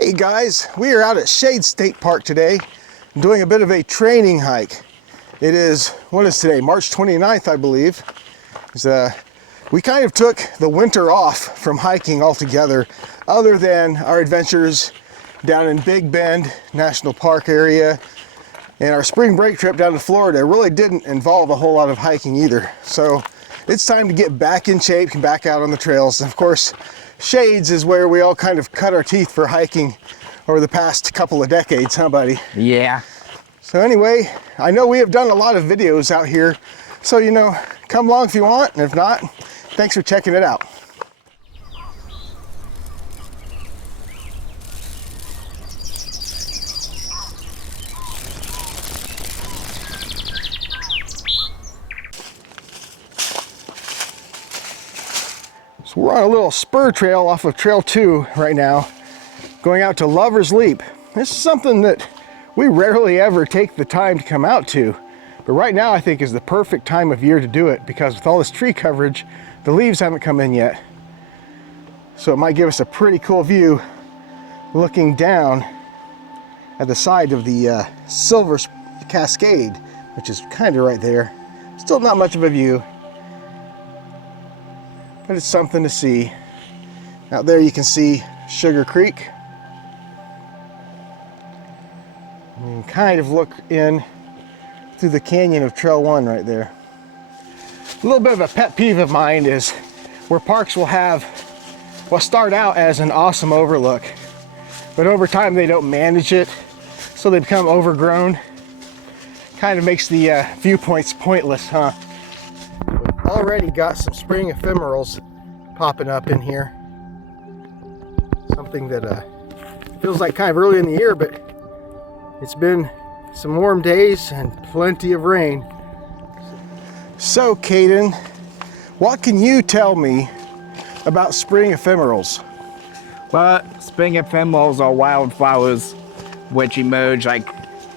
Hey guys, we are out at Shade State Park today doing a bit of a training hike. It is, what is today, March 29th, I believe. We kind of took the winter off from hiking altogether, other than our adventures down in Big Bend National Park area, and our spring break trip down to Florida really didn't involve a whole lot of hiking either. So it's time to get back in shape and back out on the trails. And of course, Shades is where we all kind of cut our teeth for hiking over the past couple of decades, huh buddy? Yeah. So anyway, I know we have done a lot of videos out here, so you know, come along if you want, and if not, thanks for checking it out. So we're on a little spur trail off of Trail 2 right now, going out to Lover's Leap. This is something that we rarely ever take the time to come out to, but right now I think is the perfect time of year to do it, because with all this tree coverage, the leaves haven't come in yet. So it might give us a pretty cool view looking down at the side of the Silver Cascade, which is kind of right there. Still not much of a view, but it's something to see. Out there you can see Sugar Creek. You can kind of look in through the canyon of Trail 1 right there. A little bit of a pet peeve of mine is where parks will start out as an awesome overlook, but over time they don't manage it, so they become overgrown. Kind of makes the viewpoints pointless, huh? Already got some spring ephemerals popping up in here. Something that feels like kind of early in the year, but it's been some warm days and plenty of rain. So Caden, what can you tell me about spring ephemerals? Well, spring ephemerals are wildflowers which emerge like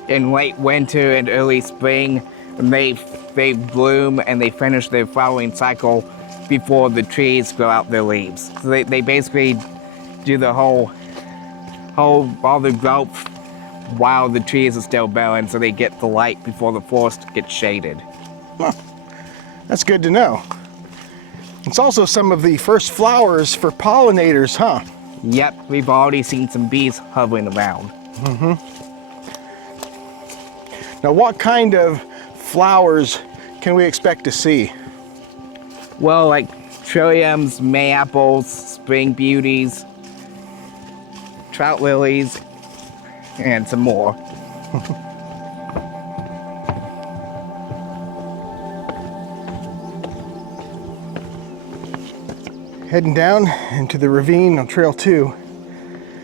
in late winter and early spring, and they bloom and they finish their flowering cycle before the trees grow out their leaves. So they basically do the all the growth while the trees are still barren, so they get the light before the forest gets shaded. Huh. That's good to know. It's also some of the first flowers for pollinators, huh? Yep, we've already seen some bees hovering around. Now what kind of flowers can we expect to see? Well, like trilliums, mayaples, spring beauties, trout lilies, and some more. Heading down into the ravine on Trail 2.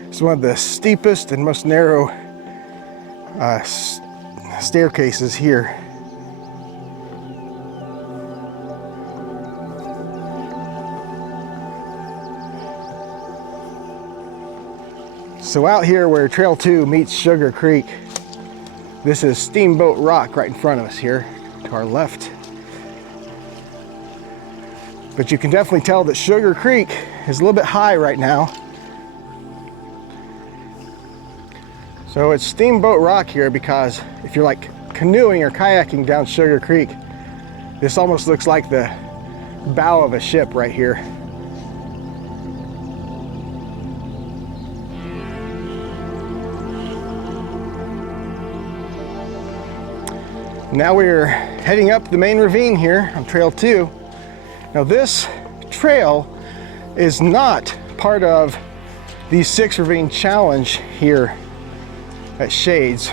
It's one of the steepest and most narrow staircases here. So out here where Trail 2 meets Sugar Creek, this is Steamboat Rock right in front of us here to our left. But you can definitely tell that Sugar Creek is a little bit high right now. So it's Steamboat Rock here because if you're like canoeing or kayaking down Sugar Creek, this almost looks like the bow of a ship right here. Now we're heading up the main ravine here on Trail 2. Now this trail is not part of the 6 Ravine Challenge here at Shades.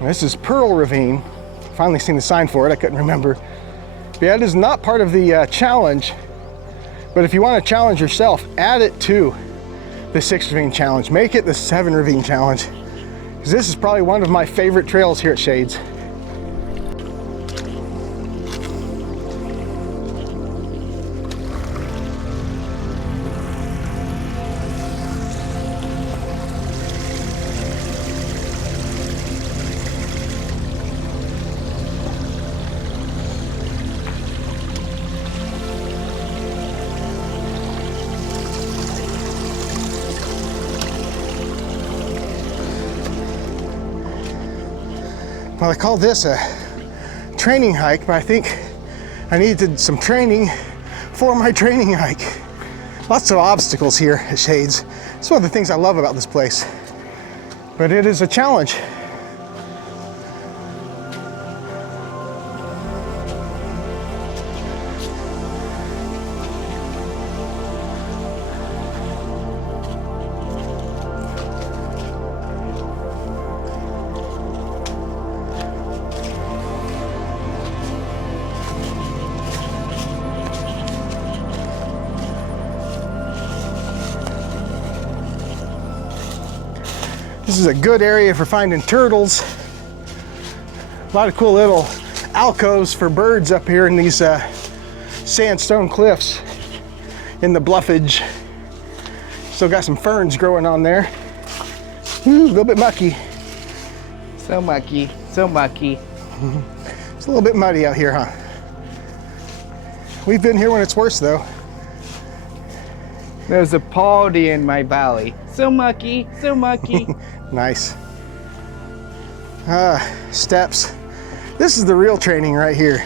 Now, this is Pearl Ravine. Finally seen the sign for it, I couldn't remember. But yeah, it is not part of the challenge, but if you want to challenge yourself, add it to the 6 Ravine Challenge. Make it the 7 Ravine Challenge, because this is probably one of my favorite trails here at Shades. Well, I call this a training hike, but I think I needed some training for my training hike. Lots of obstacles here at Shades. It's one of the things I love about this place, but it is a challenge. This is a good area for finding turtles. A lot of cool little alcoves for birds up here in these sandstone cliffs in the bluffage. Still got some ferns growing on there. Ooh, a little bit mucky. So mucky, so mucky. It's a little bit muddy out here, huh? We've been here when it's worse though. There's a party in my valley. So mucky, so mucky. Nice. Steps. This is the real training right here.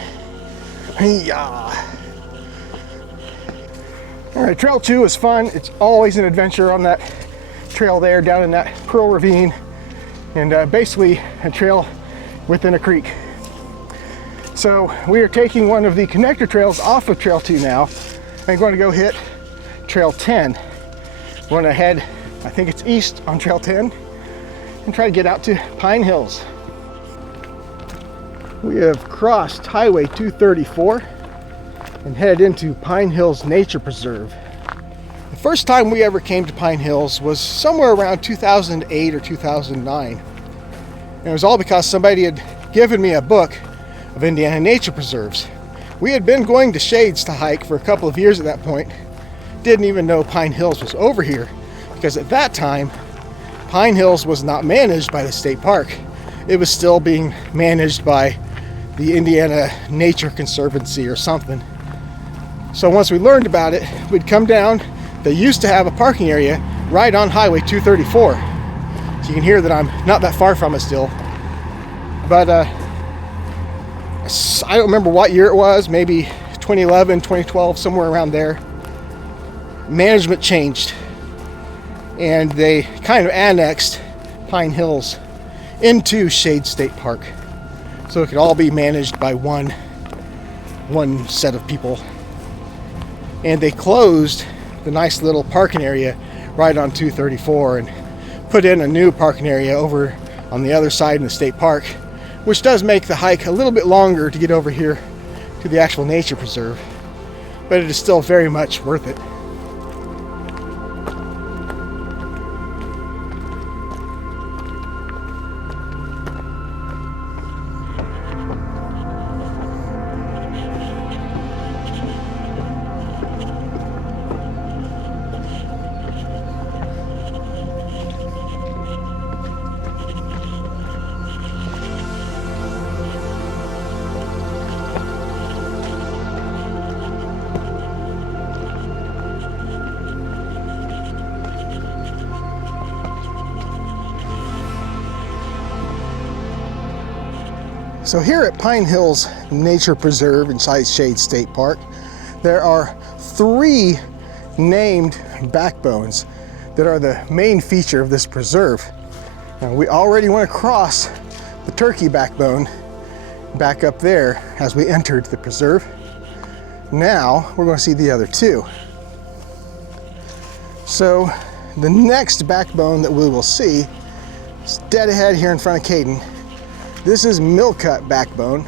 All right, trail 2 is fun. It's always an adventure on that trail there down in that Pearl Ravine, and basically a trail within a creek. So we are taking one of the connector trails off of trail 2 now and going to go hit trail 10. We're going to head, I think it's east on trail 10, and try to get out to Pine Hills. We have crossed Highway 234 and headed into Pine Hills Nature Preserve. The first time we ever came to Pine Hills was somewhere around 2008 or 2009. And it was all because somebody had given me a book of Indiana nature preserves. We had been going to Shades to hike for a couple of years at that point. Didn't even know Pine Hills was over here, because at that time Pine Hills was not managed by the state park. It was still being managed by the Indiana Nature Conservancy or something. So once we learned about it, we'd come down. They used to have a parking area right on Highway 234. So you can hear that I'm not that far from it still. But I don't remember what year it was, maybe 2011, 2012, somewhere around there. Management changed, and they kind of annexed Pine Hills into Shade State Park, so it could all be managed by one set of people. And they closed the nice little parking area right on 234 and put in a new parking area over on the other side in the state park, which does make the hike a little bit longer to get over here to the actual nature preserve, but it is still very much worth it. So here at Pine Hills Nature Preserve inside Shade State Park, there are 3 named backbones that are the main feature of this preserve. Now, we already went across the turkey backbone back up there as we entered the preserve. Now we're going to see the other 2. So the next backbone that we will see is dead ahead here in front of Caden. This is Millcut Backbone.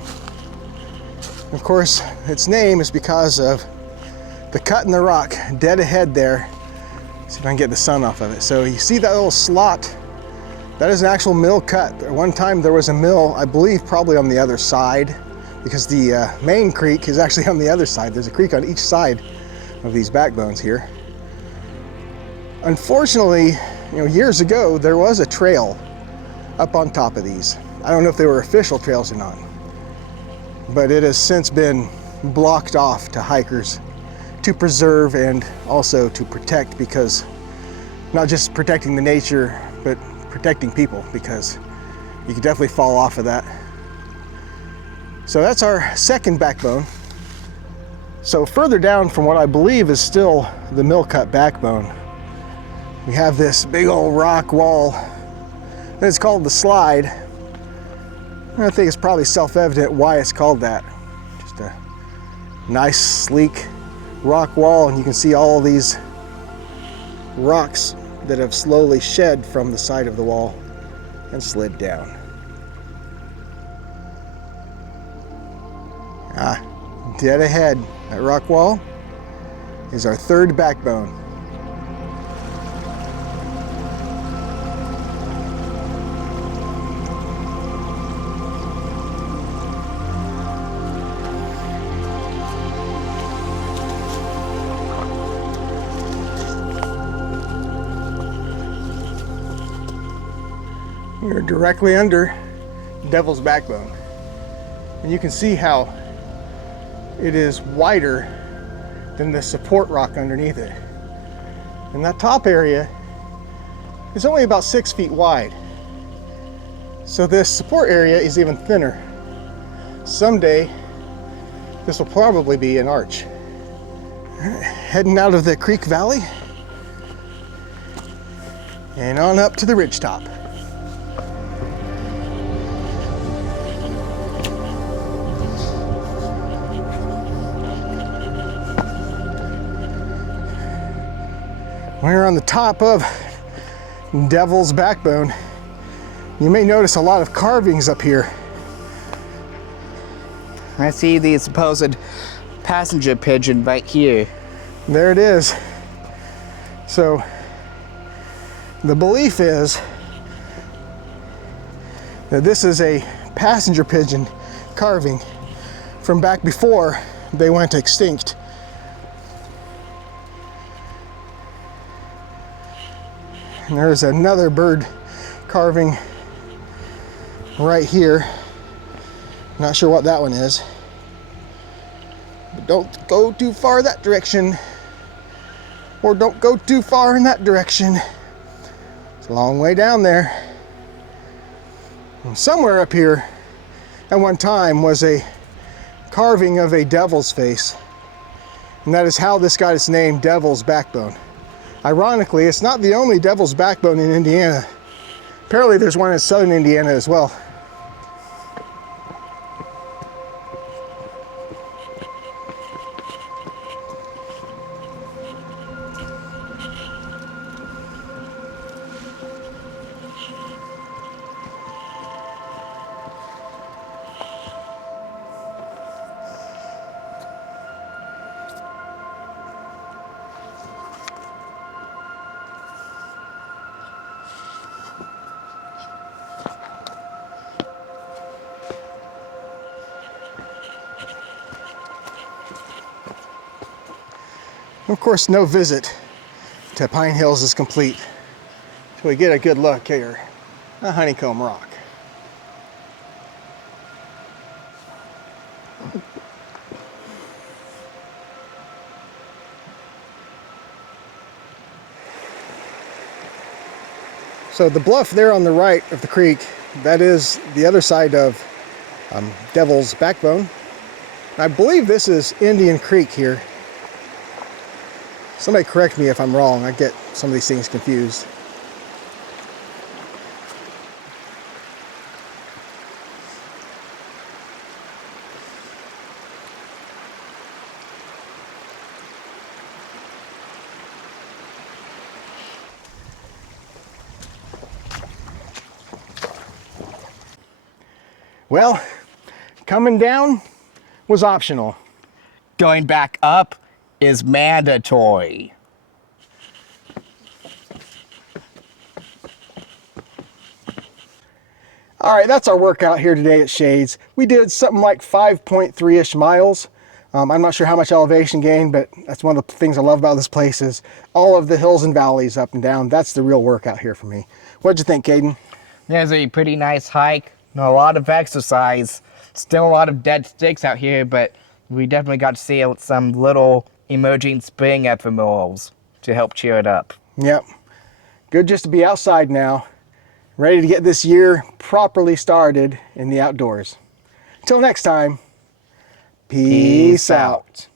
Of course, its name is because of the cut in the rock dead ahead there. See if I can get the sun off of it. So you see that little slot? That is an actual mill cut. At one time there was a mill, I believe probably on the other side, because the main creek is actually on the other side. There's a creek on each side of these backbones here. Unfortunately, years ago there was a trail up on top of these. I don't know if they were official trails or not, but it has since been blocked off to hikers to preserve and also to protect, because not just protecting the nature, but protecting people, because you could definitely fall off of that So that's our second backbone. So further down from what I believe is still the Millcut Backbone, we have this big old rock wall. And it's called the Slide. I think it's probably self-evident why it's called that. Just a nice, sleek rock wall, and you can see all these rocks that have slowly shed from the side of the wall and slid down. Dead ahead, that rock wall is our third backbone. We're directly under Devil's Backbone, and you can see how it is wider than the support rock underneath it. And that top area is only about 6 feet wide. So this support area is even thinner. Someday, this will probably be an arch. Heading out of the creek valley and on up to the ridge top. We're on the top of Devil's Backbone. You may notice a lot of carvings up here. I see the supposed passenger pigeon right here. There it is. So the belief is that this is a passenger pigeon carving from back before they went extinct. And there's another bird carving right here. Not sure what that one is. But don't go too far that direction. Or don't go too far in that direction. It's a long way down there. And somewhere up here at one time was a carving of a devil's face. And that is how this got its name, Devil's Backbone. Ironically, it's not the only Devil's Backbone in Indiana. Apparently there's one in southern Indiana as well. Of course, no visit to Pine Hills is complete until we get a good look here at Honeycomb Rock. So the bluff there on the right of the creek, that is the other side of Devil's Backbone. I believe this is Indian Creek here. Somebody correct me if I'm wrong. I get some of these things confused. Well, coming down was optional. Going back up is mandatory. All right, that's our workout here today at Shades. We did something like 5.3-ish miles. I'm not sure how much elevation gain, but that's one of the things I love about this place is all of the hills and valleys up and down. That's the real workout here for me. What'd you think, Caden? Yeah, it's a pretty nice hike. A lot of exercise. Still a lot of dead sticks out here, but we definitely got to see some little emerging spring ephemerals to help cheer it up. Yep. Good just to be outside now, ready to get this year properly started in the outdoors. Till next time, peace out.